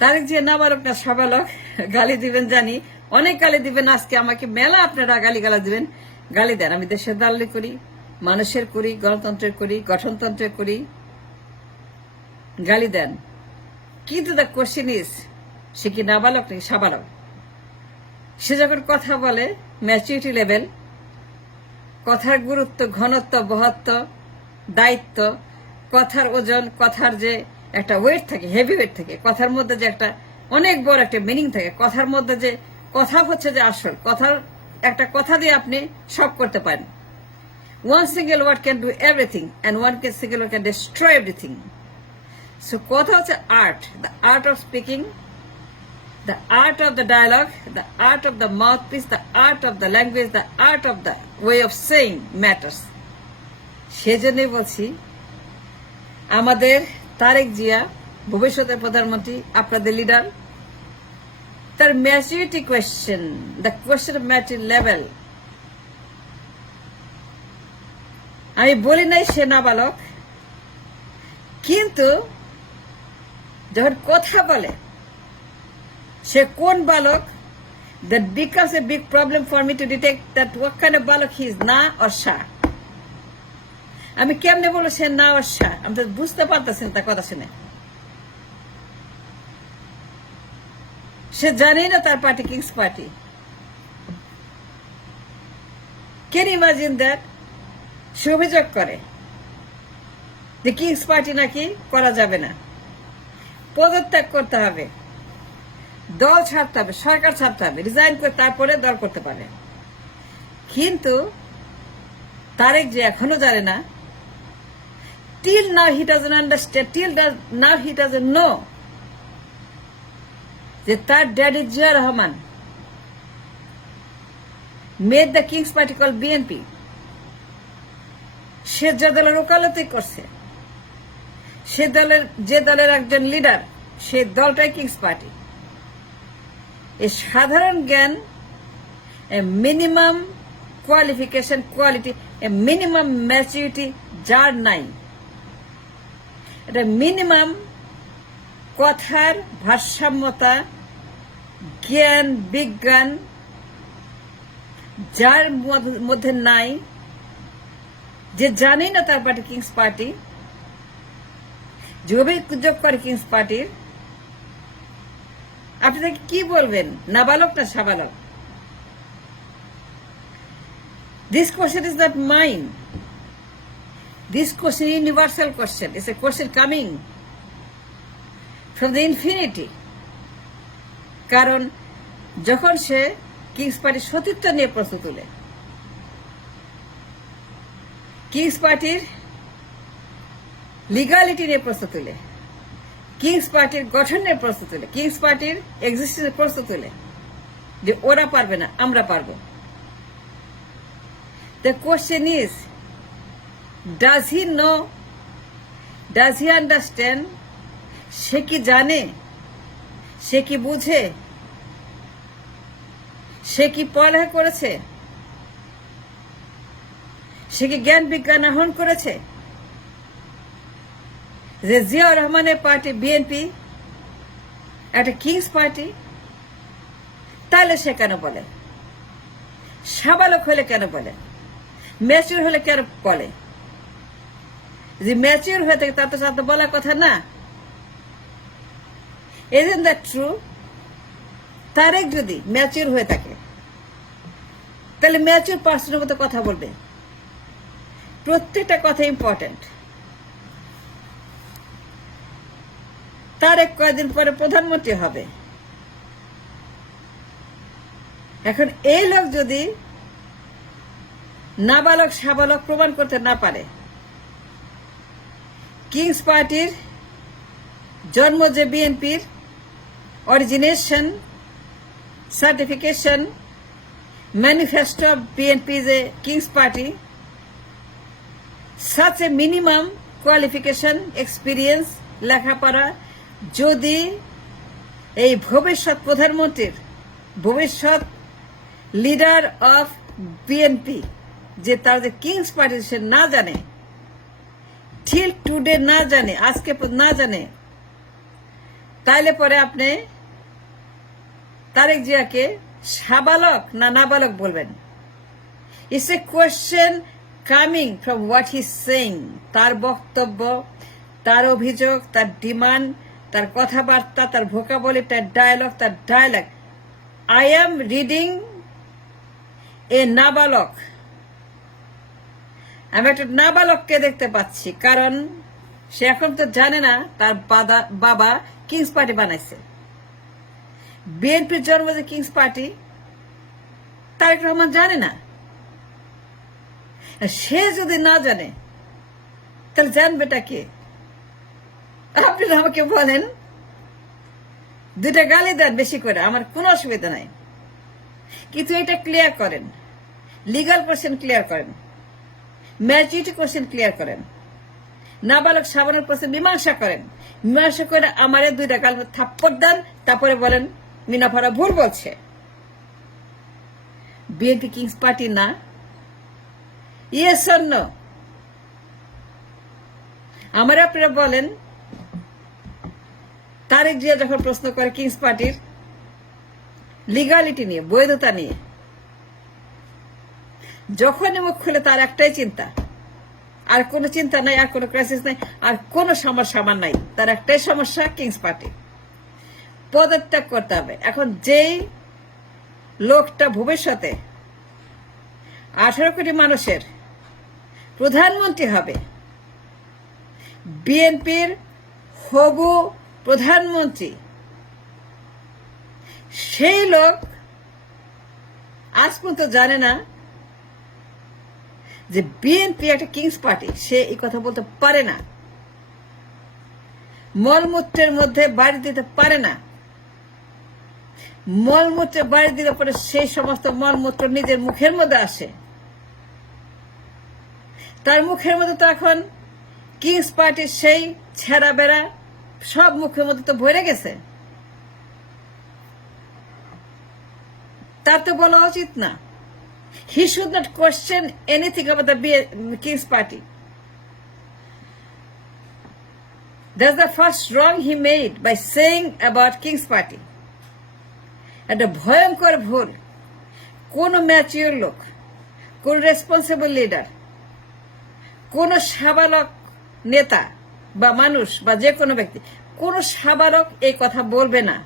তারেক যে নাবালক না সাবালক গালি দিবেন জানি, অনেক গালি দিবেন। আজকে আমাকে মেলা আপনারা গালিগালা দিবেন, গালি দেন। আমি দেশের দালালি করি, মানুষের করি, গণতন্ত্রের করি, গঠনতন্ত্রের করি, গালি দেন। কিন্তু দ্য কোশ্চেন ইজ, সে কি নাবালক নাকি সাবালক? সে যখন কথা বলে, ম্যাচুরিটি লেভেল, কথার গুরুত্ব, ঘনত্ব, বহত্ব, দায়িত্ব, কথার ওজন, কথার যে একটা ওয়েট থাকে, হেভি ওয়েট থাকে, কথার মধ্যে যে একটা অনেক বড় একটা মিনিং থাকে, কথার মধ্যে যে কথা হচ্ছে যে আসল কথার, একটা কথা দিয়ে আপনি সব করতে পারেন। One single word can do everything and one single word can destroy everything. So কথা হচ্ছে art, the art of speaking, the art of the dialogue, the art of the mouthpiece, the art of the language, the art of the way of saying matters. সেজন্যই বলছি, আমাদের তারেক জিয়া ভবিষ্যতের প্রধানমন্ত্রী, আপনাদের leader, তার maturity question, the question of maturity level. আমি বলি নাই সে নাবালক, কিন্তু যখন কথা বলে সে কোন বালক, that becomes a big problem for me to detect that what kind of balok he is, না or সা। আমি কেমনে বলবো সে না or সা? আমি তো বুঝতে পারতেছেন তার কথা শুনে। সে জানেই না তার party kings party. Can imagine that? সে অভিযোগ করে যে কিংস পার্টি নাকি করা যাবে না, পদত্যাগ করতে হবে, দল ছাড়তে হবে, সরকার ছাড়তে হবে, রিজাইন করে তারপরে দল করতে পারে। কিন্তু তারেক যে এখনো জানে না, till now he doesn't understand, now he doesn't know যে তার daddy Zia Rahman made the King's Party called BNP. সে যে দলের ওকালতি করছে, সে দলের যে দলের একজন লিডার, সে দলটাই কিংস পার্টি। এই সাধারণ জ্ঞান, minimum qualification, quality, minimum maturity যার নাই, এটা মিনিমাম কথার ভারসাম্যতা, জ্ঞান, বিজ্ঞান যার মধ্যে নাই, যে জানেই না তার পার্টি কিংস পার্টি, যে অভিযোগ করে কিংস পার্টির, আপনি তাকে কি বলবেন, নাবালক না সাবালক? This question is not mine. This question is a universal question. It's a question coming from the infinity. কারণ যখন সে কিংস পার্টির সতীত্ব নিয়ে প্রশ্ন তুলে, কিংস পার্টির লিগালিটি নিয়ে প্রশ্ন তুলে, কিংস পার্টির গঠনের প্রশ্ন তুলে, কিংস পার্টির এক্সিস্টেন্সের প্রশ্ন তুলে, যে ওরা পারবে না, আমরা পারবো। The question is, does he know, does he understand? সে কি জানে, সে কি বুঝে, সে কি পড়ালেখা করেছে, সে কি জ্ঞান বিজ্ঞান আহরণ করেছে যে জিয়া রহমানের পার্টি বিএনপি একটা কিংস পার্টি? তাহলে সে কেন বলে? সাবালক হলে কেন বলে? ম্যাচিউর হলে কেন বলে? যে ম্যাচিউর হয়ে থাকে তার তো সাথে বলার কথা না। Isn't that true? তারেক যদি ম্যাচিউর হয়ে থাকে, তাহলে ম্যাচিউর পার্সনের মতো কথা বলবে। প্রত্যেকটা কথা ইম্পর্টেন্ট। তারেক কয়েকদিন পরে প্রধানমন্ত্রী হবে। এখন এই লোক যদি নাবালক সাবালক প্রমাণ করতে না পারে, কিংস পার্টির জন্ম যে বিএনপির, origination, certification, manifesto of BNP is a king's party, such a minimum qualification, experience, লেখাপড়া যদি এই ভবিষ্যৎ প্রধানমন্ত্রীর, ভবিষ্যৎ লিডার অফ বিএনপি, যে তার যে কিংস পার্টি সে না জানে, ঠিক টুডে না জানে, আজকে না জানে, তাইলে পরে আপনি তারেক জিয়াকে সাবালক না নাবালক বলবেন? It's a question coming from what he saying. তার বক্তব্য, তার অভিযোগ, তার ডিমান্ড, তার কথাবার্তা, তার ভোকাবলি, তার dialogue. I am reading a নাবালক। আমি একটা নাবালককে দেখতে পাচ্ছি, কারণ সে এখন তো জানে না তার বাবা কিংস পার্টি বানাইছে। বিএনপির জন্ম যে কিংস পার্টি, তারেক রহমান জানে না। সে যদি না জানে তাহলে জানবেটা কে? আপনি আমাকে বলেন, দুইটা গালি দেন বেশি করে, আমার কোনো অসুবিধা নাই, কিন্তু এটা ক্লিয়ার করেন, লিগাল কোশ্চেন ক্লিয়ার করেন, ম্যাচুরিটি কোশ্চেন ক্লিয়ার করেন, নাবালক সাবানের প্রশ্নে মীমাংসা করেন। মীমাংসা করে আমারে দুইটা গাল থাপ্পড় দেন, তারপরে বলেন মিনাফারা ভুল বলছে। বিএনপি কিংস পার্টি না? Yes or no? আমার আপনারা বলেন, তারেক জিয়া যখন প্রশ্ন করে কিংস পার্টির লিগালিটি নিয়ে, বৈধতা নিয়ে, যখনই মুখ খুলে তার একটাই চিন্তা, আর কোনো চিন্তা নাই, আর কোনো ক্রাইসিস নাই, আর কোনো সমস্যা আমার নাই। তার একটাই সমস্যা, কিংস পার্টি পদত্যাগ করতে হবে। এখন যেই লোকটা ভবিষ্যতে 18 কোটি মানুষের প্রধানমন্ত্রী হবে, বিএনপির হবু প্রধানমন্ত্রী, সেই লোক আজ পর্যন্ত জানে না যে বিএনপি একটা কিংস পার্টি। সে এই কথা বলতে পারে না, মলমূত্রের মধ্যে বাড়ি দিতে পারে না। মলমূত্রে বাড়ি দিলে পরে সেই সমস্ত মলমূত্র নিজের মুখের মধ্যে আসে। তার মুখের মধ্যে তো এখন কিংস পার্টির সেই ছেঁড়া বেড়া সব মুখের মধ্যে তো ভরে গেছে। তার তো বলা উচিত না। He should not question anything about the King's Party. That's the first wrong he made by saying about King's Party. একটা ভয়ঙ্কর ভুল। কোন ম্যাচিওর লোক, কোন রেসপন্সিবল লিডার, কোন সাবালক নেতা বা মানুষ বা যে কোনো ব্যক্তি, কোন সাবালক এই কথা বলবে না।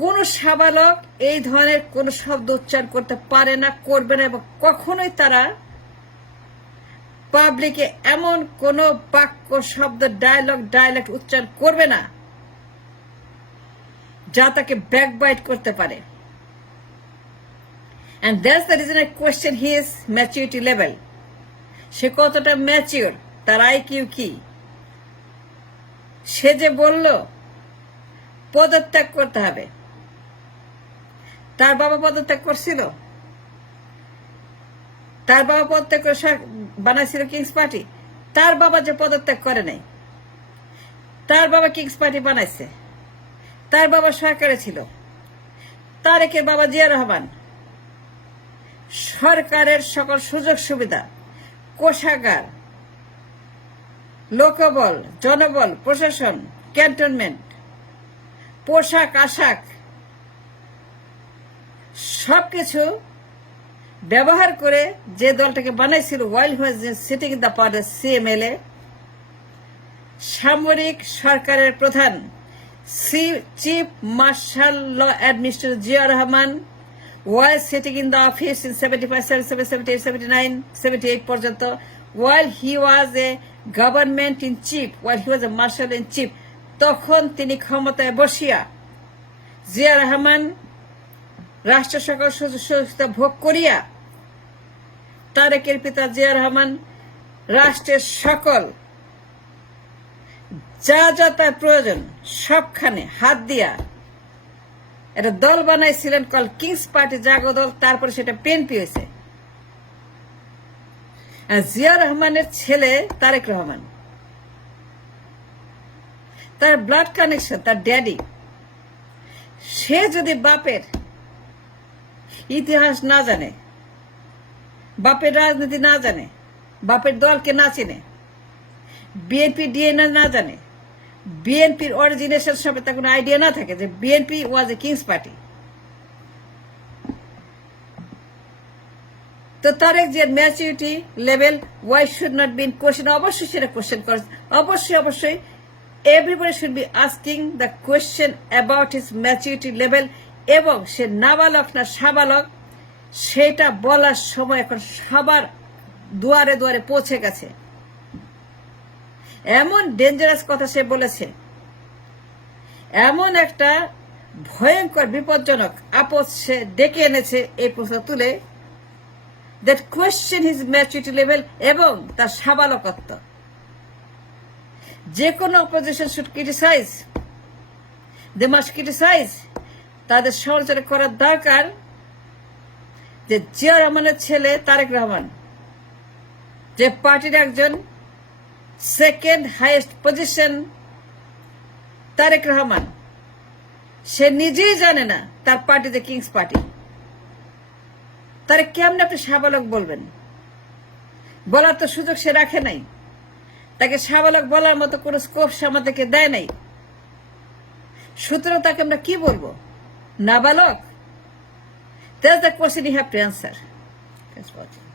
কোন সাবালক এই ধরনের কোন শব্দ উচ্চারণ করতে পারে না, করবে না, এবং কখনোই তারা পাবলিকে এমন কোন বাক্য, শব্দ, ডায়ালগ উচ্চারণ করবে না যা তাকে ব্যাকবাইট করতে পারে। And that's the reason I question his maturity level. সে কতটা ম্যাচিওর, তার আইকিউ কি? সে যে বলল পদত্যাগ করতে হবে, তার বাবা পদত্যাগ করছিল? তার বাবা পদত্যাগ করে বানাইছিল কিংস পার্টি? তার বাবা যে পদত্যাগ করে নাই, তার বাবা কিংস পার্টি বানাইছে। তার বাবা সরকারে ছিল। তারেকের বাবা জিয়া রহমান সরকারের সকল সুযোগ সুবিধা, কোষাগার, লোকবল, জনবল, প্রশাসন, ক্যান্টনমেন্ট, পোশাক আশাক সবকিছু ব্যবহার করে যে দলটাকে বানাইছিল, while was sitting in the power, CMLA, সামরিক সরকারের প্রধান chief martial law administrator Zia Rahman was sitting in the office in 75, 77, 78, 79, 78 পর্যন্ত, while he was a government in chief, while he was a marshal in chief, তখন তিনি ক্ষমতায় বসিয়া জিয়া রহমান রাষ্ট্র সকল সুযোগ সুবিধা ভোগ করিয়া, তারেকের পিতা জিয়া রহমান রাষ্ট্রের সকল যা যা তার প্রয়োজন সবখানে হাত দিয়া একটা দল বানাইছিলেন কল কিংস পার্টি, জাগো দল। তারপরে সেটা বিএনপি হয়েছে। জিয়া রহমানের ছেলে তারেক রহমান, তার ব্লাড কানেকশন, তার ড্যাডি, সে যদি বাপের ইতিহাস না জানে, বাপের রাজনীতি না জানে, বাপের দলকে না চিনে, বিএনপি ডিএনএ না জানে, বিএনপির অরিজিনেশন সম্পর্কে তার কোনো আইডিয়া না থাকে যে বিএনপি ওয়াজ এ কিংস পার্টি। তো তারেক যে maturity level why should not been question, অবশ্যই সেটা কোয়েশ্চেন করে, অবশ্যই everybody should be asking the question about his maturity level, এবং সে নাবালক না সাবালক সেটা বলার সময় এখন সবার দুয়ারে দুয়ারে পৌঁছে গেছে। এমন ডেঞ্জারাস কথা সে বলেছে, এমন একটা ভয়ঙ্কর বিপজ্জনক আপদ সে ডেকে এনেছে এই প্রশ্ন তুলে, that question his maturity level এবং তার সাবালকত্ব। যে কোনো opposition should criticize, they must criticize, তাদের সমালোচনা করার দরকার যে জিয়া রহমানের ছেলে তারেক রহমান, যে পার্টির একজন second highest position Tarique Rahman, সে নিজেই জানে না তার পার্টি যে কিংস পার্টি। তারে কেমন আপনি সাবালক বলবেন? বলার তো সুযোগ সে রাখে নাই, তাকে সাবালক বলার মতো কোনো স্কোপ সে আমাদেরকে দেয় নাই। সুতরাং তাকে আমরা কি বলবো? নাবালক? That's the question you have to answer. Thanks for watching.